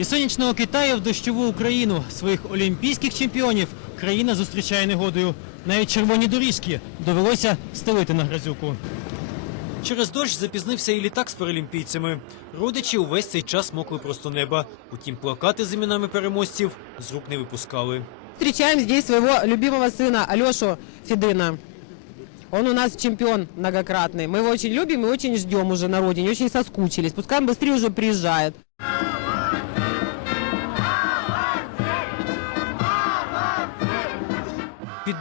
Із сонячного Китаю в дощову Україну своїх олімпійських чемпіонів країна зустрічає негодою. Навіть червоні доріжки довелося стелити на грязюку. Через дощ запізнився і літак з паралімпійцями. Родичі увесь цей час мокли просто неба. Утім, плакати з іменами переможців з рук не випускали. Встречаем здесь своего любимого сына Алешу Федына. Он у нас чемпион многократный. Мы его очень любим и очень ждем уже на родине, очень соскучились. Пускай он быстрее уже приезжает.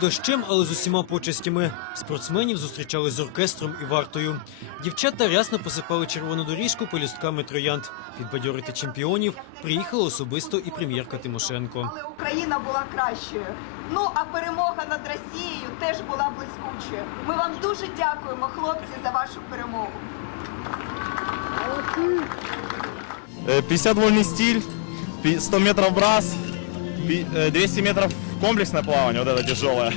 дощем, але з усіма почестями. Спортсменів зустрічали з оркестром і вартою. Дівчата рясно посипали червону доріжку пелюстками троянд. Підбадьорити чемпіонів приїхала особисто і прем'єрка Тимошенко. Але Україна була кращою. Ну а перемога над Росією теж була блискучою. Ми вам дуже дякуємо, хлопці, за вашу перемогу. Э, 50 вольный стиль, пи- 100 метров брас, пи- э, 200 метров комплексное плавание, вот это тяжелое.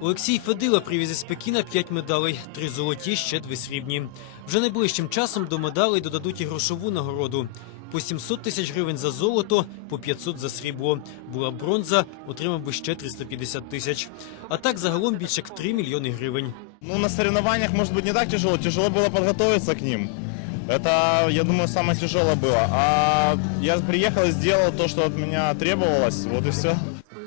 Олексій Федила привіз із Пекіна 5 медалей, три золоті, ще дві срібні. Вже найближчим часом до медалей додадуть і грошову нагороду. По 700 тисяч гривень за золото, по 500 за срібло. Була б бронза, отримав би ще 350 тисяч. А так загалом більше як 3 мільйони гривень. Ну, на соревнованиях, может быть, не так тяжело, тяжело было подготовиться к ним. Это, я думаю, самое тяжелое было. А я приехал и сделал то, что от меня требовалось, вот и все.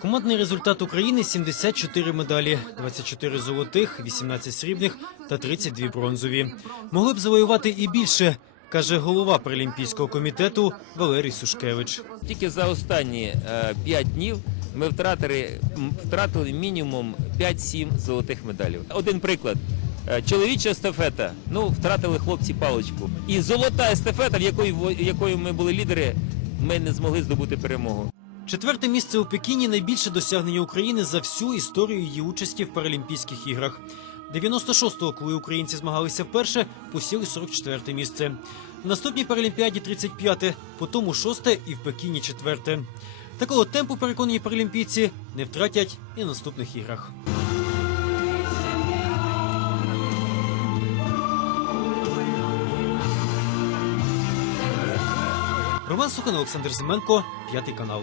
Командний результат України 74 медалі, 24 золотих, 18 срібних та 32 бронзові. Могли б завоювати і більше, каже голова Паралімпійського комітету Валерій Сушкевич. Тільки за останні 5 днів ми втратили, втратили мінімум 5-7 золотих медалів. Один приклад. Е, Чоловіча естафета, ну втратили хлопці паличку. І золота естафета, в якої в якої ми були лідери, ми не змогли здобути перемогу. Четверте місце у Пекіні найбільше досягнення України за всю історію її участі в Паралімпійських іграх. 96-го, коли українці змагалися вперше, посіли 44-те місце. В наступній Паралімпіаді 35-те, потім 6-те і в Пекіні 4-те. Такого темпу переконані паралімпійці не втратять і на наступних іграх. Роман Сухан, Олександр Зименко, п'ятий канал.